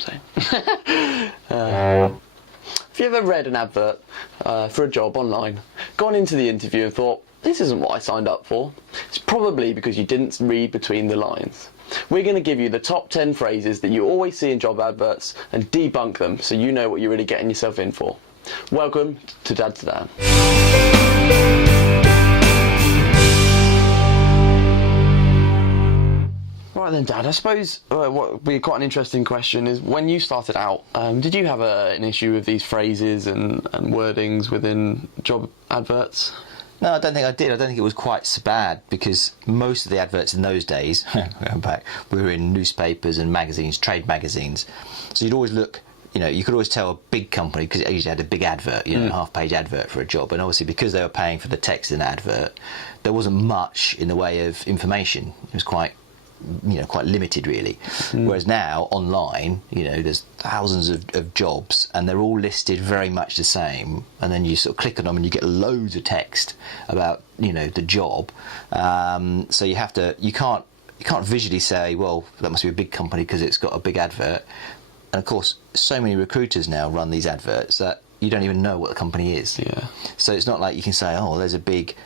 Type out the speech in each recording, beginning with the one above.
saying. Have you ever read an advert for a job online, gone into the interview and thought, this isn't what I signed up for? It's probably because you didn't read between the lines. We're going to give you the top 10 phrases that you always see in job adverts and debunk them so you know what you're really getting yourself in for. Welcome to Dad's Dan. Right then, Dad, I suppose what would be quite an interesting question is, when you started out, did you have an issue with these phrases and wordings within job adverts? No, I don't think I did. I don't think it was quite so bad, because most of the adverts in those days, going back, we were in newspapers and magazines, trade magazines. So you'd always look, you could always tell a big company, because it usually had a big advert, a half-page advert for a job. And obviously, because they were paying for the text in the advert, there wasn't much in the way of information. It was quite limited, really. Whereas now, online, there's thousands of jobs, and they're all listed very much the same, and then you sort of click on them and you get loads of text about the job. So you can't visually say, well, that must be a big company because it's got a big advert. And of course, so many recruiters now run these adverts that you don't even know what the company is. Yeah. So it's not like you can say, oh, there's a big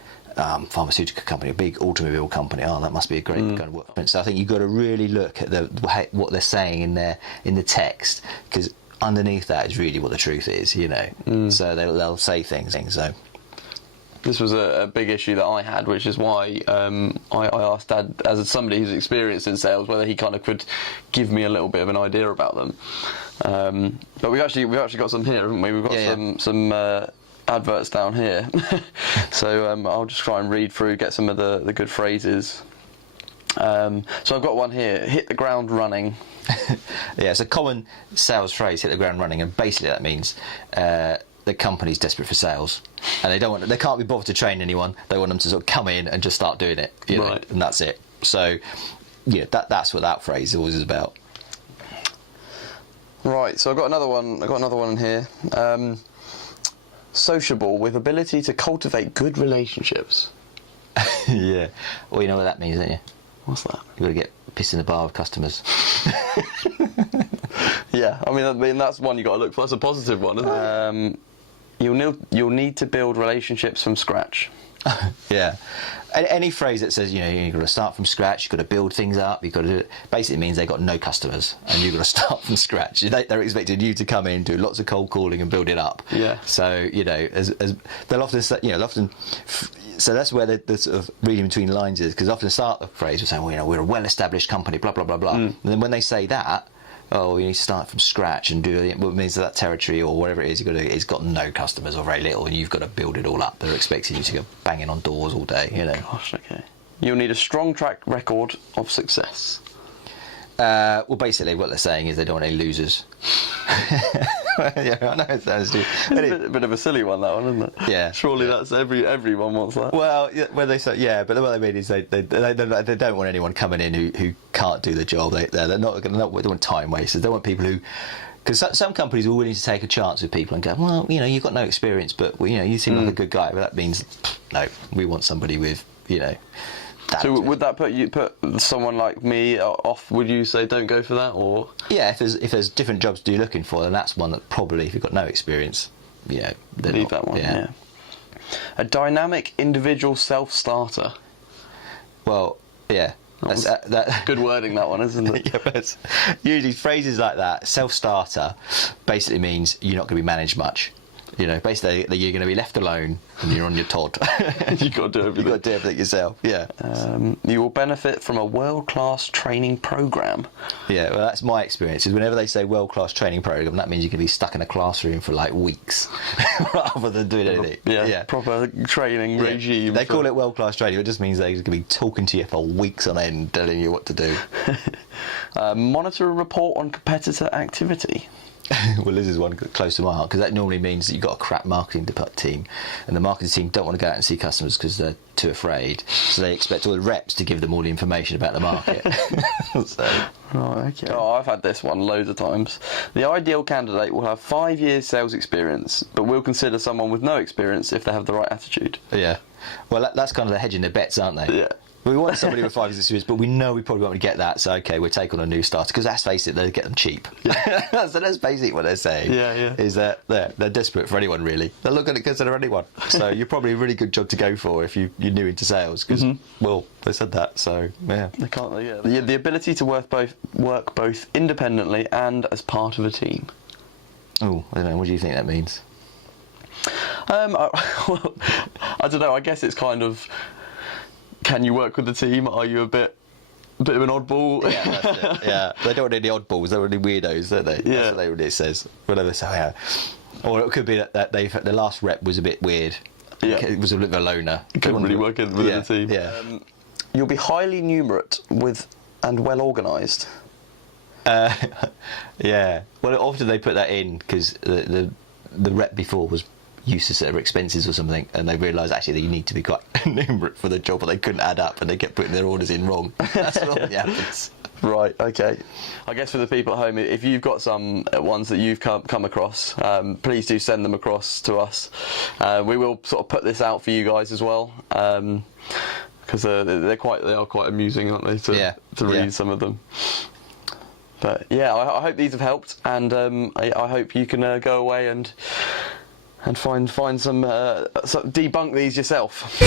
pharmaceutical company, a big automobile company. Oh, that must be a great kind of work. So I think you've got to really look at what they're saying in the text, because underneath that is really what the truth is, So they'll say things. So this was a big issue that I had, which is why I asked Dad, as somebody who's experienced in sales, whether he kind of could give me a little bit of an idea about them. But we've actually got some here, haven't we? We've got some adverts down here. So I'll just try and read through, get some of the good phrases. So I've got one here: hit the ground running. Yeah, it's a common sales phrase, hit the ground running, and basically that means the company's desperate for sales, and they can't be bothered to train anyone. They want them to sort of come in and just start doing it, right. And that's it. So that's what that phrase always is about. Right, so I've got another one in here. Sociable, with ability to cultivate good relationships. Yeah. Well, you know what that means, don't you? What's that? You've got to get pissed in the bar with customers. Yeah, I mean that's one you got to look for. That's a positive one, isn't it? You'll need to build relationships from scratch. Yeah. Any phrase that says, you've got to start from scratch, you've got to build things up, you've got to do it, basically means they've got no customers, and you've got to start from scratch. They're expecting you to come in, do lots of cold calling and build it up. Yeah. So, as they'll often say, so that's where the sort of reading between the lines is, because often start the phrase with saying, well, we're a well-established company, blah, blah, blah, blah. And then when they say that, oh, you need to start from scratch and do it, well, it means that territory or whatever it is, it's got no customers or very little, and you've got to build it all up. They're expecting you to go banging on doors all day, Gosh, okay. You'll need a strong track record of success. Well, basically what they're saying is they don't want any losers. Yeah, I know it sounds stupid. It's a bit of a silly one, that one, isn't it? Yeah. Surely that's everyone wants that. Well, when they say but what they mean is they don't want anyone coming in who can't do the job. They want time wasters. They want people who, because some companies are willing to take a chance with people and go, well, you've got no experience, but you seem like a good guy. But that means no, we want somebody with So would that put someone like me off? Would you say don't go for that, or? Yeah, if there's different jobs you're looking for, then that's one that probably, if you've got no experience, leave that one. Yeah. A dynamic individual self-starter. Well, yeah. That's good wording, that one, isn't it? Yeah, but usually phrases like that, self-starter, basically means you're not going to be managed much. Basically you're going to be left alone and you're on your Todd. You've got to do everything. You've got to do everything yourself, yeah. You will benefit from a world-class training programme. Yeah, well, that's my experience, is whenever they say world-class training programme, that means you can be stuck in a classroom for like weeks rather than doing anything. Yeah, proper training regime. They call it world-class training, it just means they're going to be talking to you for weeks on end, telling you what to do. Monitor a report on competitor activity. Well, this is one close to my heart, because that normally means that you've got a crap marketing team, and the marketing team don't want to go out and see customers because they're too afraid, so they expect all the reps to give them all the information about the market. Okay. Oh, I've had this one loads of times. The ideal candidate will have 5 years sales experience, but will consider someone with no experience if they have the right attitude. Yeah. Well, that's kind of the hedging their bets, aren't they? Yeah. We want somebody with 5 years experience, but we know we probably won't get that. So okay, we'll take on a new starter because let's face it, they'll get them cheap. Yeah. So that's basically what they're saying. Yeah. Is that they're desperate for anyone really. They're not going to consider anyone. So you're probably a really good job to go for if you're new into sales because well, they said that. So yeah, they can't. Yeah. The ability to work both independently and as part of a team. Oh, I don't know. What do you think that means? I don't know. I guess it's kind of. Can you work with the team? Are you a bit of an oddball? Yeah, that's it. Yeah, they don't want any oddballs. They want any weirdos, don't they? Yeah, that's what it says. Whatever. So yeah, or it could be that the last rep was a bit weird. Yeah, it was a bit of a loner. Couldn't really work in within the team. Yeah. You'll be highly numerate and well organised. Yeah. Well, often they put that in because the rep before was used to certain expenses or something, and they realised actually that you need to be quite numerate for the job, but they couldn't add up, and they kept putting their orders in wrong. That's what happens. Right. Okay. I guess for the people at home, if you've got some ones that you've come across, please do send them across to us. We will sort of put this out for you guys as well. Because they are quite amusing, aren't they? To read some of them. But yeah, I hope these have helped, and I hope you can go away and find some debunk these yourself.